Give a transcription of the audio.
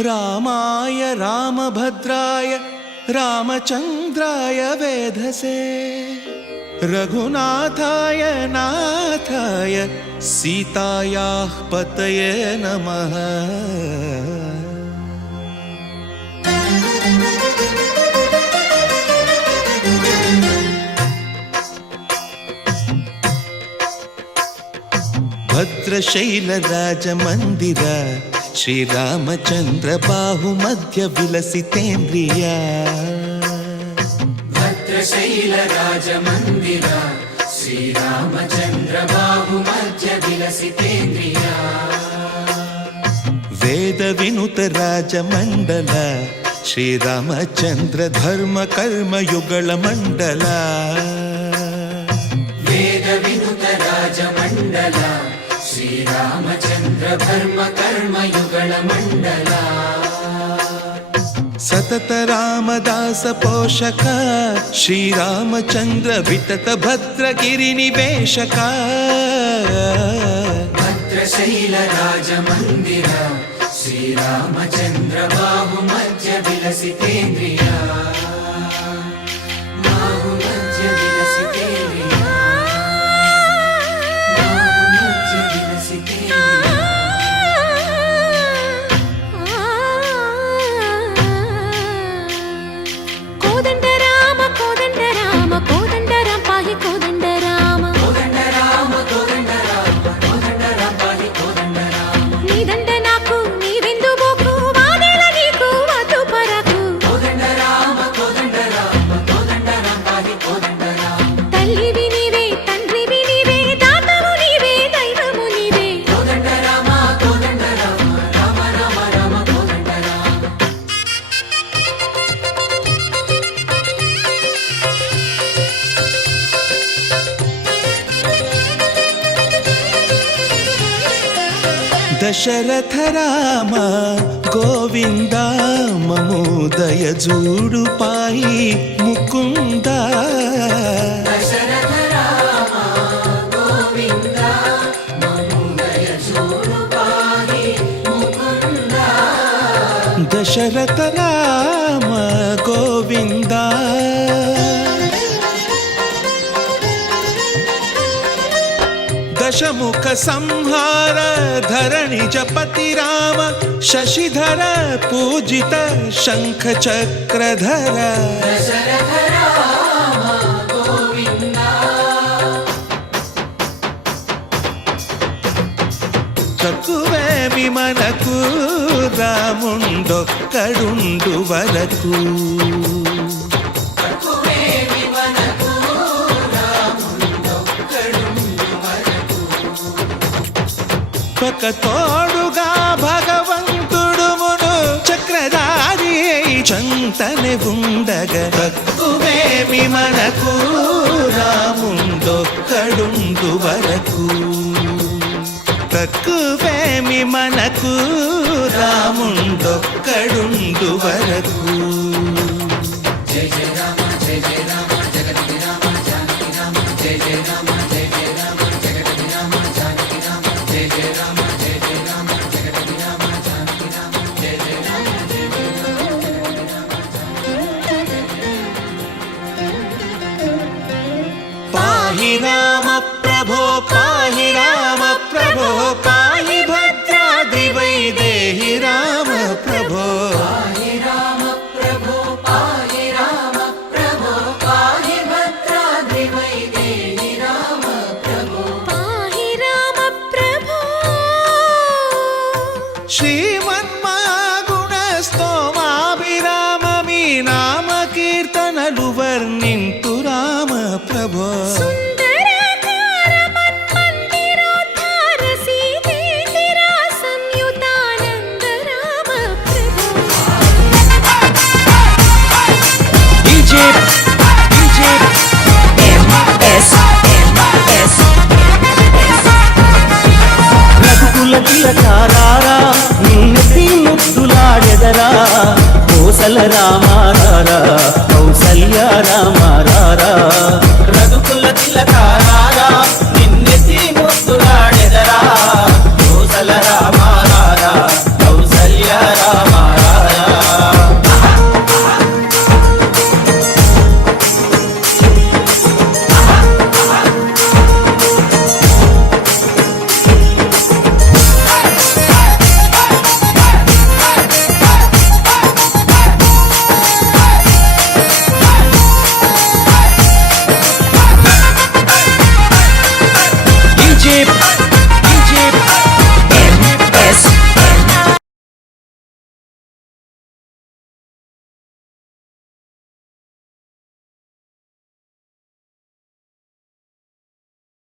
रामाय रामभद्राय रामचन्द्राय वेधसे रघुनाथाय नाथाय सीतायाः पतये नमः। भद्रशैलराजमन्दिर श्रीरामचन्द्र बाहुमध्य विलसितेन्द्रिय। भद्रशैलराजमन्दिर श्रीरामचन्द्र बाहुमध्य विलसितेन्द्रिय। वेदविनुत राजमण्डल श्रीरामचन्द्र धर्म कर्म युगल मण्डल। वेदविनुत राजमण्डल श्रीरामचन्द्र धर्म कर्म युगल मण्डल। सतत रामदास पोषक श्रीरामचन्द्र वितत भद्रगिरि निवेशक। भद्रशैल राजमन्दिर श्रीरामचन्द्र बाहुमध्य विलसितेन्द्रिय। बाहुमध्य विलसितेन्द्रिय। बाहुमध्य विलसितेन्द्रिय। दशरथ राम गोविंद ममोदय जूडु पाहि मुकुंद। दशरथ राम गोविंद ममोदय जूडु पाहि मुकुंद। दशरथ राम गोविंद दशमुख संहार धरणि जपति राम शशिधर पूजित शंख चक्रधर। दशरथ राम गोविंद। तकुवेमि मनकु रामुंडొక్కడుండు వరకు। ఒక తోడుగా భగవంతుడు మును చక్రధారి చంతనే ఉండగా తక్కువేమి మనకు రాముండొక్కడుండు వరకు। తక్కువేమి మనకు రాముండొక్కడుండు వరకు। జయ జయ రామ జయ జయ రామ జగతి రామ జానకి రామ జయ జయ రామ జయ జయ రామ జగతి రామ జానకి రామ జయ జయ రామ జయ జయ రామ జగతి రామ జానకి రామ జయ జయ రామ జయ జయ రామ జగతి రామ జానకి రామ। పాహి రామ ప్రభో పాహి రామ ప్రభో పాహి భద్రాద్రి వైదేహి రామ ప్రభో। పాహి రామ ప్రభో పాహి రామ ప్రభో పాహి భద్రాద్రి వైదేహి రామ ప్రభో। పాహి రామ ప్రభో। శ్రీమన్మగుణ స్తోమాభిరామ మీ నామ కీర్తనలు వర్ణింతు రామ ప్రభో। సుందరాకార మన్మందిరోద్ధార సీతేందిరా సంయుతానంద రామ ప్రభో। DJ MS రఘుకుల తిలకారారా నిన్నెత్తి ముద్దులాడెదరా కోసల రామారారా కౌసల్య రామారారా।